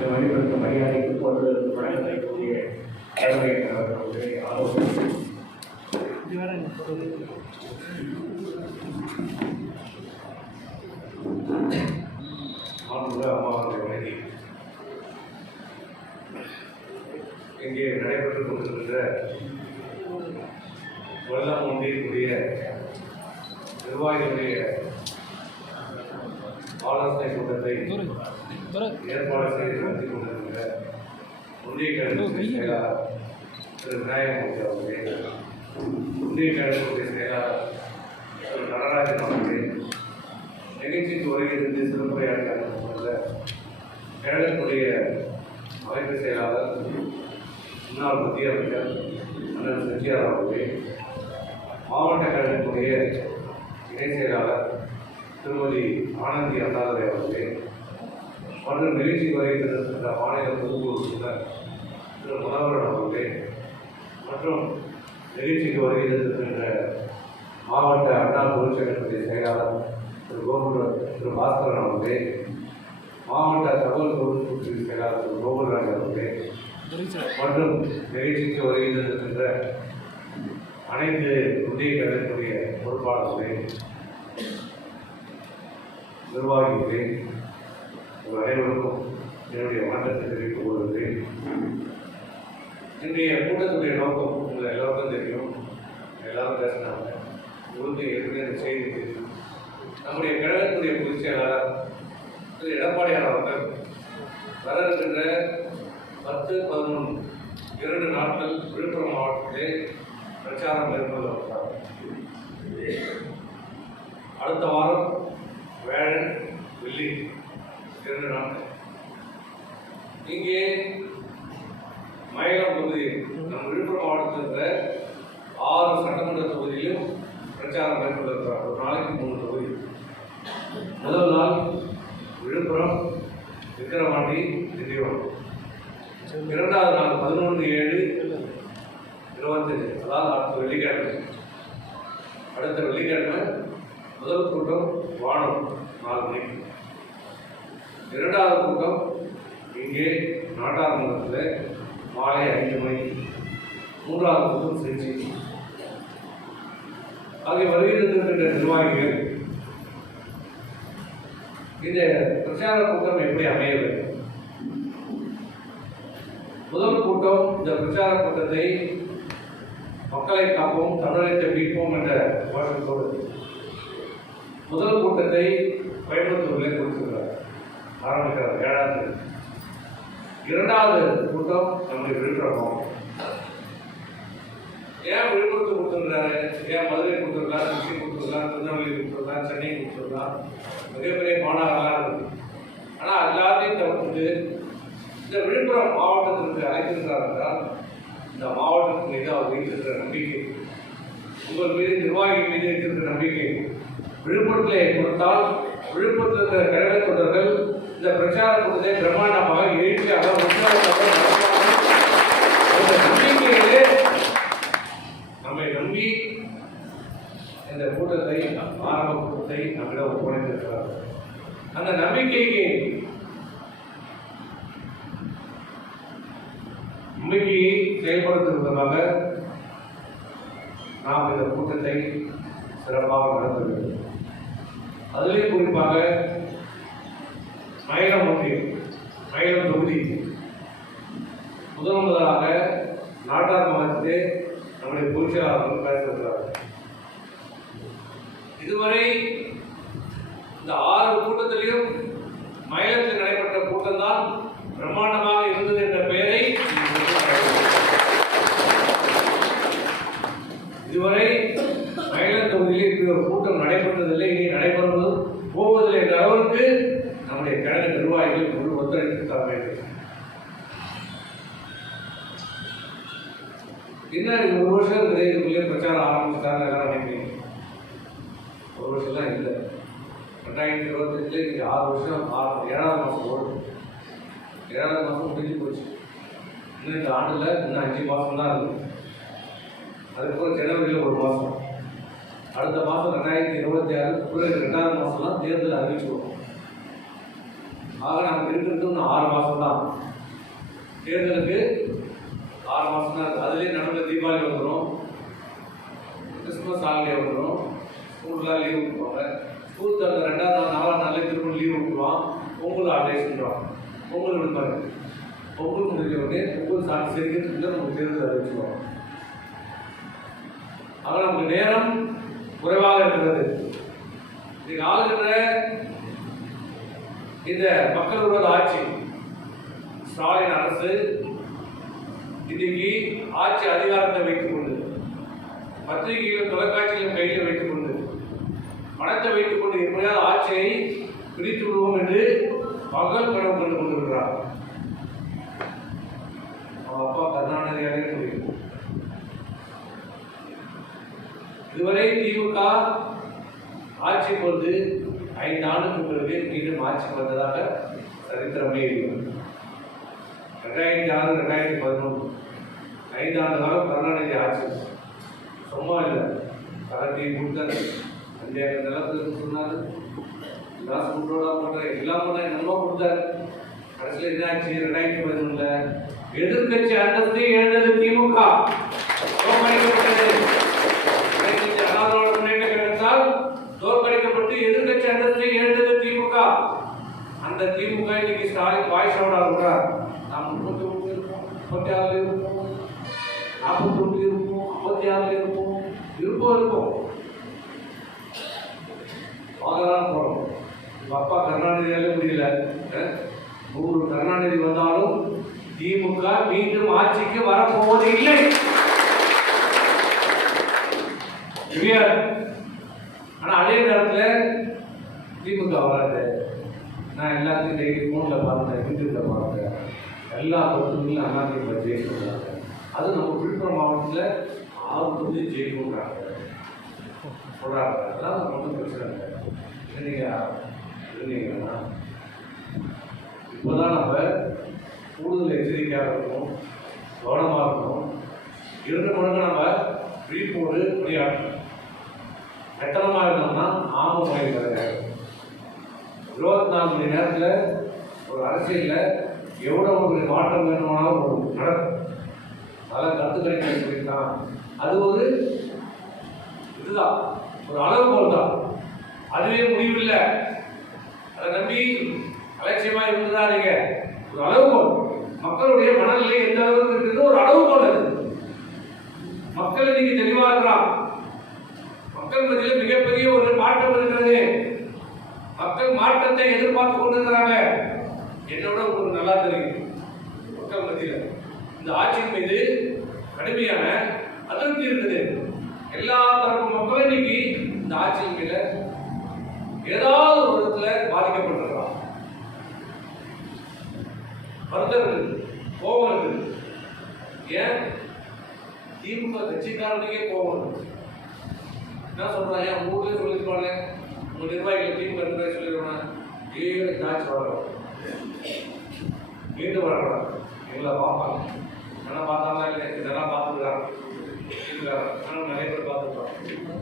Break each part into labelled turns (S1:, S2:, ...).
S1: இந்த வழிபடுத்த மரியாதைக்கு போட்டு வழங்கக்கூடிய தலைமை அவர்களுடைய ஆலோசனை மாண்புமிகு அம்மாவர்களை இங்கே நடைபெற்றுக் கொண்டிருக்கின்ற வெள்ளம் ஒன்றியக்கூடிய நிர்வாகிகளுடைய ஆலோசனை கூட்டத்தை ஏற்பாடு செய்து நடத்தி கொண்டிருக்கிற ஒன்றிய கழகத்தின் செயலாளர் திரு விநாயகமூர்த்தி அவர்களே ஒன்றிய கழகத்துடைய செயலாளர் திரு நடராஜன் அவர்களே நிகழ்ச்சிக்கு வருகிறது சிறப்புரையாற்ற கழகத்துடைய அமைப்பு செயலாளர் முன்னாள் மத்திய அமைச்சர் அண்ணன் சத்யார் அவர்களே மாவட்ட கழகத்துடைய இணை செயலாளர் திருமதி ஆனந்தி அண்ணாதுரை அவர்களே மற்றும் நிகழ்ச்சி வருகின்ற மாநில பொதுக்குழு உறுப்பினர் திரு மனோகரன் அவர்களே மற்றும் நிகழ்ச்சிக்கு வருகின்ற மாவட்ட அண்ணா தொழிற்சங்கத்துடைய செயலாளர் திரு கோகுல திரு பாஸ்கரன் அவர்களே மாவட்ட தகவல் தொழில்நுட்பத்துறை செயலாளர் திரு கோகுல்ராஜ் அவர்களே மற்றும் நிகழ்ச்சிக்கு வருகின்ற அனைத்து புதிய கழகத்துடைய பொறுப்பாளர்களே நிர்வாகிக்கிறேன் உங்கள் அனைவருக்கும் என்னுடைய வணக்கத்தை தெரிவித்துக் கொள்கிறேன். இன்றைய கூட்டத்துடைய நோக்கம் உங்கள் எல்லாருக்கும் தெரியும். எல்லாரும் பேசினாங்க உறுதி ஏற்கனவே இந்த செய்தி தெரியும் நம்முடைய கழகத்துடைய பொதுச் செயலாளர் திரு. எடப்பாடியார் அவர்கள் வர இருக்கின்ற பத்து பதினொன்று இரண்டு நாட்கள் விழுப்புரம் மாவட்டத்திலே பிரச்சாரம் மேற்கொள்ள வருகிறார் அடுத்த வாரம் வேழன் வெள்ளி இரண்டு நாட்கள் இங்கே மயிலம் தொகுதி நம் விழுப்புரம் மாவட்டத்தில் இருக்கிற ஆறு சட்டமன்ற தொகுதியிலும் பிரச்சாரம் மேற்கொள்ள இருக்கிறார் ஒரு நாளைக்கு மூணு தொகுதி முதல் நாள் விழுப்புரம் விக்கிரவாண்டி திண்டிவனம் இரண்டாவது நாள் பதினொன்று ஏழு இருபத்தஞ்சு அதாவது அடுத்த வெள்ளிக்கிழமை அடுத்த வெள்ளிக்கிழமை முதல் கூட்டம் வானம் நாலு மணிக்கு. இரண்டாவது கூட்டம் இங்கே நாட்டார்மங்கலத்தில் மாலை ஐந்து மணிக்கு மூன்றாவது கூட்டம் செஞ்சு ஆகிய வருகின்ற நிர்வாகிகள் இந்த பிரச்சார கூட்டம் எப்படி அமைய வேண்டும் முதல் கூட்டம் இந்த பிரச்சார கூட்டத்தை மக்களை காப்போம் தமிழகத்தை மீட்போம் என்ற கோஷத்தோடு முதல் கூட்டத்தை கோயம்புத்தூரில் கொடுத்துருக்கிறார். ஆரம்பிக்கிறார். ஏழாம் தேதி இரண்டாவது கூட்டம் நம்முடைய விழுப்புரம் ஏன் விழுப்புரத்து கொடுத்துருக்காரு ஏன் மதுரை கொடுத்துருக்கலாம் திருச்சி கொடுத்துருக்கலாம் திருநெல்வேலி கொடுத்துருக்கலாம் சென்னை கொடுத்துருக்கலாம் மிகப்பெரிய மாநகரெல்லாம் இருக்கு. ஆனால் எல்லாத்தையும் தவிர்த்துட்டு இந்த விழுப்புரம் மாவட்டத்திற்கு அழைத்திருக்கிறார் என்றால் இந்த மாவட்டத்தின் மீது அவர் வைத்திருக்கிற நம்பிக்கை. உங்கள் மீது நிர்வாகிகள் மீது வைத்திருக்கிற நம்பிக்கை. விழுப்புரத்தில் கொடுத்தால் விழுப்புரத்தில் இருக்கிற கழக தொண்டர்கள் இந்த பிரச்சார கூட்டத்தை பிரம்மாண்டமாக எழுச்சியாக உற்சாகமாக நம்பிக்கையிலே நம்மை நம்பி இந்த கூட்டத்தை ஆரம்ப கூட்டத்தை நம்மிடம் ஒப்படைத்திருக்கிறார்கள். அந்த நம்பிக்கைக்கு நம்பிக்கையை செயல்படுத்துவதற்காக நாம் இந்த கூட்டத்தை சிறப்பாக நடத்த வேண்டும். அதிலே குறிப்பாக மயிலம் ஒன்றியம் மயிலம் தொகுதி. முதன் முதலாக நாட்டார் மகத்திலே நம்முடைய பொதுச்செயலாளர்கள் பேசியிருக்கிறார்கள் இதுவரை இந்த ஆறு கூட்டத்திலையும் மயிலம் ஒரு கூட்டம் நடைபெற்றதில்லை இனி நடைபெறுவது போவதில்லை என்ற அளவிற்கு நம்முடைய கழக நிர்வாகிகள் முழு ஒத்துழைப்பு தர வேண்டும் என்ன ஒரு வருஷம் இருக்குது இதுக்குள்ளே பிரச்சாரம் ஆரம்பிச்சிட்டாங்க எல்லாம் நினைக்கிறீங்க? ஒரு வருஷம்லாம் இல்லை. ரெண்டாயிரத்தி இருபத்தஞ்சில் இன்னைக்கு ஆறு வருஷம் ஆறு ஏழாவது மாதம் ஓடும் ஏழாவது மாதம் முடிஞ்சு போச்சு. இன்னும் இந்த ஆண்டில் இன்னும் அஞ்சு மாதம் தான் இருக்குது அதுக்கப்புறம் ஜனவரியில் ஒரு மாதம் அடுத்த மாதம் ரெண்டாயிரத்தி இருபத்தி ஆறு பிப்ரவரி ரெண்டாவது மாதம்லாம் தேர்தல் அறிவிச்சுடுவோம் ஆக நமக்கு இருக்கிறது இன்னும் ஆறு மாதம் தான் தேர்தலுக்கு ஆறு மாதம் தான் இருக்குது அதுலேயே நடுவில் தீபாவளி வந்துடும் கிறிஸ்மஸ் ஹாலிடே வந்துடும் ஸ்கூலுக்கெலாம் லீவ் விட்டுருவாங்க. ஸ்கூல் திறந்த ரெண்டாவது நாள் நாலாம் நாளே திரும்ப லீவ் விட்டுருவான். பொங்கல் ஹாலிடேஸ் சொல்லுவாங்க பொங்கல் விடுப்பாரு. பொங்கல் முடிஞ்ச உடனே பொங்கல் சாப்பிட்டு செஞ்சுட்டு நமக்கு தேர்தல் அறிவிச்சுருவாங்க. அதனால் நமக்கு நேரம் குறைவாக இருக்கிறது. இன்னைக்கு ஆளுகின்ற இந்த மக்கள் விரோத ஆட்சி ஸ்டாலின் அரசு இன்னைக்கு ஆட்சி அதிகாரத்தை வைத்துக் கொண்டு பத்திரிகைகள் தொலைக்காட்சிகளும் கையில் வைத்துக் கொண்டு பணத்தை வைத்துக் கொண்டு எப்படியாவது ஆட்சியை பிரித்து விடுவோம் என்று பகல் கனவு கண்டு கொண்டிருக்கிறார் அவன் அப்பா கருணாநிதியாலே முடியும் இதுவரை திமுக ஆட்சி பொழுது ஐந்து ஆண்டுக்கு பிறகு மீண்டும் ஆட்சி வந்ததாக சரித்திரமே ரெண்டாயிரத்தி ஆறு ரெண்டாயிரத்தி பதினொன்று. ஐந்து ஆண்டு காலம் கருணாநிதி ஆட்சி. சும்மா இல்லை. கரண்டி கொடுத்தாரு அஞ்சாயிரம் நிலத்துக்கு சொன்னாரு. காசு முன்னோடா பண்ற எல்லாம் பண்ண என்னமோ கொடுத்தாரு. கடைசியில் என்ன ஆச்சு? ரெண்டாயிரத்தி பதினொன்றில் எதிர்கட்சி அந்தஸ்து எழுந்தது திமுக. அந்த திமுக இன்னைக்கு ஸ்டாலின் வாய்ஸ் அவுட் இருக்கிறார் நாம் முப்பத்தி ஒன்று இருப்போம் முப்பத்தி ஆறுல இருப்போம் நாற்பத்தி ஒன்று இருப்போம் ஐம்பத்தி ஆறுல இருப்போம் இருப்போம் இருப்போம் வாங்கலாம் போறோம் உங்க அப்பா கருணாநிதியாலே முடியல அஹ், நூறு கருணாநிதி வந்தாலும் திமுக மீண்டும் ஆட்சிக்கு வரப்போவது இல்லை கிளியர் ஆனா அதே நேரத்துல திமுக வராது நான் எல்லாத்தையும் டெய்லி ஃபோனில் பார்த்தேன் யூடியூப்பில் பார்த்தேன். எல்லா பொருட்களும் அண்ணா திமுக ஜெயிக்கிறாங்க அது நம்ம விழுப்புரம் மாவட்டத்தில் ஆர்வத்து ஜெயிக்கணுன்றாங்க சொல்கிறாங்க அதெல்லாம் ஒன்றும் பிரச்சனை இல்லை. இல்லைங்க இருந்தீங்கன்னா இப்போதான் நம்ம கூடுதல் எச்சரிக்கையாக இருக்கணும். கவனமாக இருக்கணும். இரண்டு மடங்கு நம்ம விழிப்போடு விளையாடணும் மெத்தனமாக இருந்தோம்னா ஆம மொழி கிடையாது இருபத்தி நாலு மணி நேரத்தில் ஒரு அரசியலில் எவ்வளோ ஒரு மாற்றம் வேணுமானாலும் ஒரு நடக்கும். அதெல்லாம் கருத்துக்களை கணிக்க சொல்லியிருக்கான் அது ஒரு இதுதான். ஒரு அளவுகோல் தான் அதுவே முடிவில்லை அதை நம்பி அலட்சியமாக இருந்துடாதீங்க. ஒரு அளவுகோல் மக்களுடைய மனநிலை எந்த அளவுக்கு இருக்குது ஒரு அளவுகோல் அது. மக்கள் இன்னைக்கு தெளிவாக இருக்கிறான். மக்கள் மத்தியில் மிகப்பெரிய ஒரு மாற்றம் இருக்கிறது. மக்கள் மாற்றத்தை எதிர்பார்த்து கொண்டிருக்கிறாங்க. என்னோட உங்களுக்கு நல்லா தெரியும். மக்கள் மத்தியில். இந்த ஆட்சியின் மீது கடுமையான அதிருப்தி இருக்குது எல்லா தரப்பு மக்களும் இன்னைக்கு இந்த ஆட்சியின் மீது ஏதாவது ஒரு விதத்துல பாதிக்கப்பட்டிருக்கலாம். வருத்தம் இருக்குது கோபம் இருக்குது ஏன்? திமுக கட்சிக்காரனுக்கே கோபம் இருக்குது என்ன சொல்றாங்க? ஊர்லேயே ஊர்லயே உங்க நிர்வாகிகள் திமுக நிர்வாகி சொல்லிடுவாங்க ஏழு ஆட்சி வளரும் மீண்டும் வரக்கூடாது எங்களை பார்ப்பாங்க. இதெல்லாம் பார்த்தாங்களா இல்லை இதெல்லாம் பார்த்துருக்காங்க. ஆனால் நிறைய பேர் பார்த்துருக்காங்க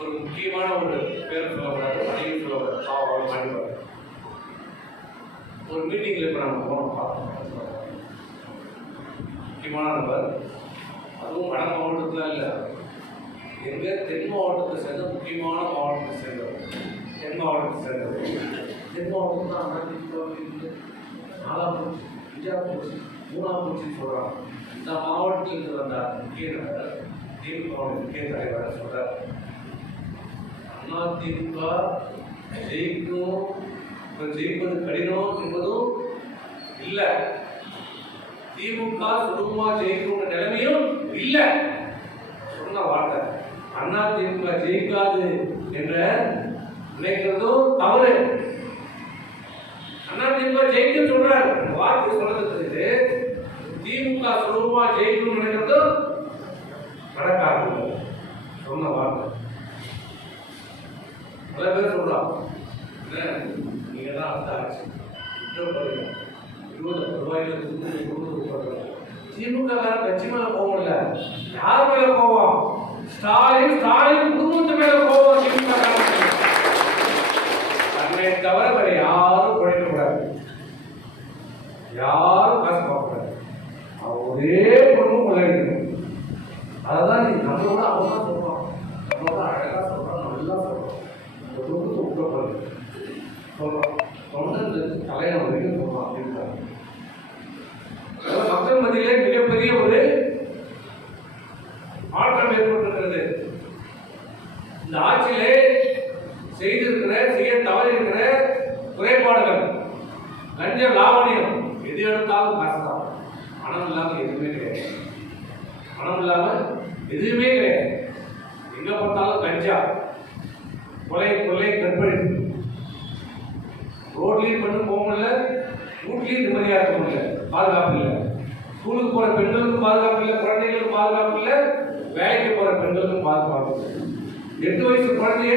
S1: ஒரு முக்கியமான ஒரு பேர் சொல்லக்கூடாது மனைவி சொல்லக்கூடாது பாவம் ஒரு மீட்டிங்கில் இப்போ நம்ம போனோம் பார்த்தோம் முக்கியமான நபர். அதுவும் வட மாவட்டத்தில் இல்லை. எங்கே தென் மாவட்டத்தை சேர்ந்த முக்கியமான சேர்ந்தவர் தென் மாவட்டத்தை சேர்ந்தவர் தென் மாவட்டம் தான் அதிமுக நாலாம் போச்சு அஞ்சாம் போச்சு மூணாம் போச்சுன்னு சொல்கிறாங்க இந்த மாவட்டத்தில் வந்த முக்கிய நபர் திமுக முக்கிய தலைவர் சொல்கிறார் அண்ணா திமுக ஜெயிக்கும் ஜெயிப்பது கடினம் என்பதும் இல்லை திமுக சுடுமா ஜெயிக்கும் நிலைமையும் இல்லை சொன்ன வார்த்தை அதிமுக ஜெயிக்காது என்ற நினைக்கிறதும் தவறு. அதிமுக திமுக ஜெயிக்கும் சொல்றாரு. வார்த்தை சொல்றதுக்கு திமுக சுலபமா ஜெயிக்கும் நினைக்கிறதும் நடக்காது சொன்ன வார்த்தை. பல பேர் சொல்றான் நீங்க தான் அந்த ஆட்சி. இருபது ரூபாயில திமுக காரன் கட்சி மேல கோவம் இல்ல. யார் ஸ்டாலின் ஸ்டாலின் குடும்பத்து மேல கோபம் தன்னை தவிர வேற யாரும் குறைக்க கூடாது யாரும் காசு பார்க்கக்கூடாது ஒரே குடும்பம் கொள்ளையடிக்கணும் அதான் நீ நம்மளோட அவன் தான் சொல்றான். நம்மளோட அழகா சொல்றான் நல்லா சொல்றோம் இந்த குடும்பத்தை விட்டப்படுது சொல்றோம் தொண்டர் தலையில வரைக்கும் சொல்றான் அப்படின்னு மக்கள் மத்தியிலே ஸ்கூலுக்கு போற பெண்களுக்கும் பாதுகாப்பு இல்லை குழந்தைகளுக்கும் பாதுகாப்பு இல்லை வேலைக்கு போற பெண்களுக்கும் பாதுகாப்பு இல்லை. எட்டு வயசு குழந்தைய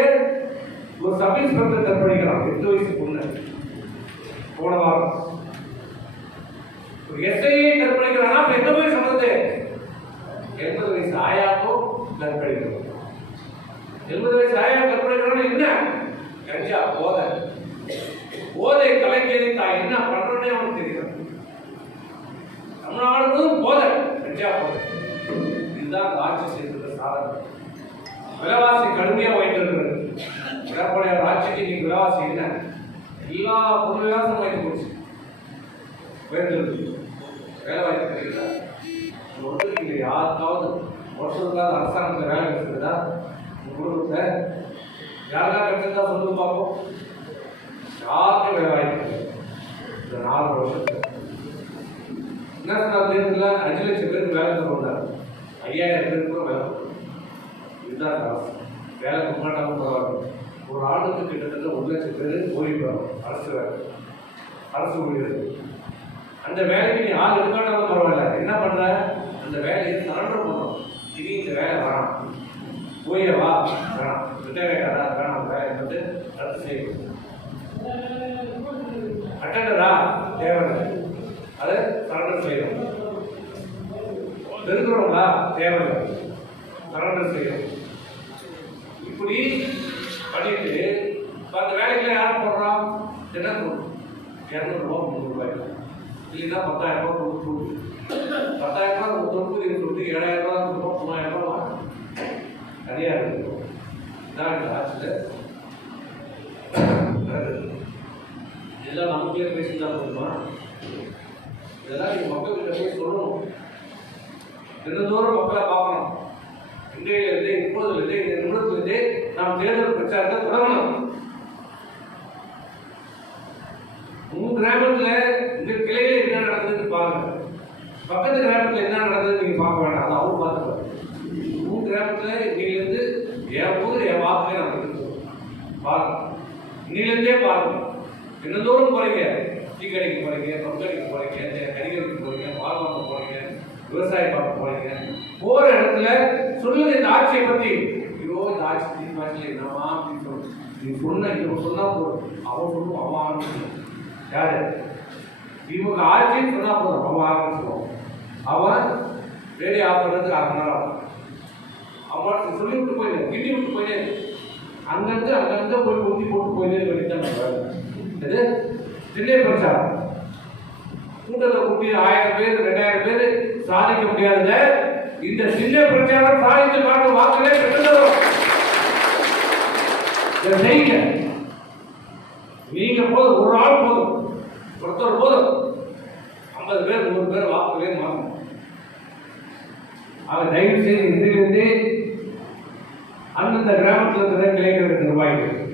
S1: ஒரு சப் இன்ஸ்பெக்டர் கற்பழிக்கிறான். எட்டு வயசு பொண்ணு. போன வாரம். ஒரு எஸ்ஐயை கற்பழிக்கிறானா? அப்ப எந்த போய் சொன்னது எண்பது வயசு ஆயாக்கோ கற்பழிக்கிறோம் எண்பது வயசு ஆயா கற்பழிக்கிறான்னு என்ன? கஞ்சா போதை. போதை கலைஞரை தான் என்ன பண்றோன்னே அவனுக்கு தெரியும் சாதனம் சாதனை விலைவாசி கடுமையா வைத்திருக்கிறது எடப்பாடியார் ஆட்சிக்கு நீங்க விலைவாசி என்ன? எல்லா பொருள் விலாசமும் வைத்து போச்சு. உயர்ந்திருக்கு. வேலை வாய்ப்பு கிடைக்குதா ஒருத்தருக்கு இல்லை யாருக்காவது ஒருத்தருக்காவது அரசாங்கத்தில் வேலை கிடைச்சிருந்தா குடும்பத்தில் குடும்பத்தை யாருக்கா கிடைச்சிருந்தா சொல்லுங்க பார்ப்போம். யாருக்கும் வேலை வாய்ப்பு இந்த நாலு வருஷத்துல. என்ன சொன்னால் தேர்தலில் அஞ்சு லட்சம் பேருக்கு வேலை தருவாங்க ஐயாயிரம் பேருக்கு கூட வேலை இதுதான் காலம் வேலை மாட்டாமல் பரவாயில்ல. ஒரு ஆண்டுக்கு கிட்டத்தட்ட ஒரு லட்சம் பேர் ஓய்வு பெறும் அரசு வேலை. அரசு ஊழியர்கள். அந்த வேலைக்கு நீ ஆள் எடுக்காட்டாலும் பரவாயில்ல. என்ன பண்ணுற அந்த வேலையை சரண்டர் பண்ணுறோம் இனி இந்த வேலை வேணாம். போயே வா. வேணாம். ரிட்டையர் ஆகாதா வேணாம். வேலை வந்து ரத்து செய்யணும். அட்டண்டரா தேவையில்லை. அதை சரண்டர் செய்யணும். பெருக்கிறவங்களா தேவையில்லை. சரண்டர் செய்யணும். இப்படி பண்ணிட்டு பத்து அந்த வேலைகளை யார் போடுறான் என்ன தோணும் இரநூறுபா முந்நூறுபாய் இல்லைன்னா பத்தாயிரம் ரூபாய் கொடுத்து பத்தாயிரம் ரூபாய் தொகுதி கொடுத்து ஏழாயிரம் ரூபாய் கொடுப்போம் மூணாயிரம் ரூபாய் நிறையா இருக்கும் இதான் இந்த ஆட்சியில் இதெல்லாம் நமக்கே பேசிட்டா போதுமா? இதெல்லாம் நீங்கள் மக்கள்கிட்ட போய் சொல்லணும். தினந்தோறும் மக்களை பார்க்கணும். இன்றையிலிருந்தே இப்போதிலிருந்தே இந்த நிமிடத்திலிருந்தே நாம் தேர்தல் பிரச்சாரத்தை தொடங்கணும். உங்க கிராமத்துல இந்த கிளையில என்ன நடந்ததுன்னு பாருங்க. பக்கத்து கிராமத்துல என்ன நடந்ததுன்னு நீங்க பார்க்க வேண்டாம் அதை அவங்க பார்த்துக்கலாம் உங்க கிராமத்துல இன்னிலிருந்து என் ஊர் என் வாக்கு நான் பாருங்க. இன்னிலிருந்தே பாருங்க. தூரம் போறீங்க. டீ கடைக்கு போறீங்க பக்கடிக்கு போறீங்க இந்த போறீங்க பால் போறீங்க. விவசாய பார்க்க போறீங்க. போற இடத்துல சொல்லுங்க இந்த ஆட்சியை பத்தி. ஐயோ இந்த ஆட்சி தீர்ப்பு ஆட்சியில் என்னமா அப்படின்னு சொல்லணும் நீ சொன்ன இவன் சொன்னா போதும். அவன் சொல்லும் அவன் ஆரம்பிச்சிடும் யாரு? இவங்க ஆட்சின்னு சொன்னா போதும். அவன் ஆரம்பிச்சிடுவான் அவன் ரேடியோ ஆகிறதுக்கு அரை நேரம் ஆகும். அவன் சொல்லி விட்டு போயிடு கிண்டி விட்டு போயிடு அங்கங்கே அங்கங்கே போய் ஊட்டி போட்டு போயிடு வேண்டியதான் இது திண்ணை பிரச்சாரம். கூட்டத்தை கூட்டி ஆயிரம் பேர் ரெண்டாயிரம் பேர் சாதிக்க முடியாதுங்க. இந்த சின்ன பிரச்சாரம் சாதித்து காட்டும் வாக்குகளே பெற்றுத்தரும். செய்யுங்க. நீங்க போதும். ஒரு ஆள் போதும். ஒருத்தர் போதும். ஐம்பது பேர் நூறு பேர் வாக்குகளே மாறணும். அவர் தயவு செய்து இதிலிருந்து அந்தந்த கிராமத்தில் இருக்கிற கிளைக்கழக நிர்வாகிகள்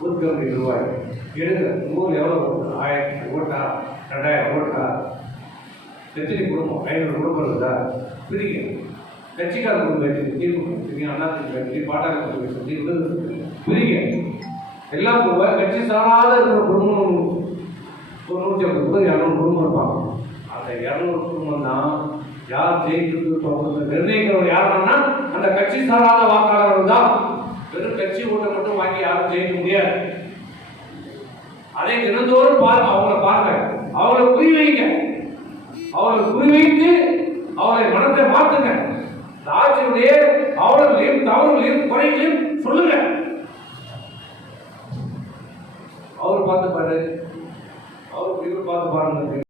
S1: பூத் கமிட்டி நிர்வாகிகள் எடுங்க. நூறு எவ்வளோ ஆயிரத்தி ஓட்டா ரெண்டாயிரம் ஓட்டா. எத்தனை குடும்பம்? ஐநூறு குடும்பம் இருக்குதா பிரிங்க கட்சிக்கார குடும்பம் வச்சு திமுக வச்சுங்க அண்ணா திமுக வச்சு பாட்டாளி குடும்பம் வச்சு பிரிங்க எல்லாம் போக கட்சி சாராத இருக்கிற குடும்பம். ஒரு நூற்றி ஐம்பது பேர் இரநூறு குடும்பம் இருப்பாங்க. அந்த இரநூறு குடும்பம் தான் யார் ஜெயிக்கிறது தோற்றது நிர்ணயிக்கிறவர் யாருன்னா அந்த கட்சி சாராத வாக்காளர்கள் தான். வெறும் கட்சி ஓட்டை மட்டும் வாங்கி யாரும் ஜெயிக்க முடியாது. அதை தினந்தோறும் பாருங்க அவங்கள பாருங்க. அவங்கள புரிய வைங்க. அவளை குறிவைத்து அவளை மனத்தை மாத்துங்க ராஜனுடைய ஆட்சியுடைய தவறுகளையும் குறைகளையும் சொல்லுங்க. அவர் பார்த்து பாரு. அவர் இவர் பார்த்து பாருங்க.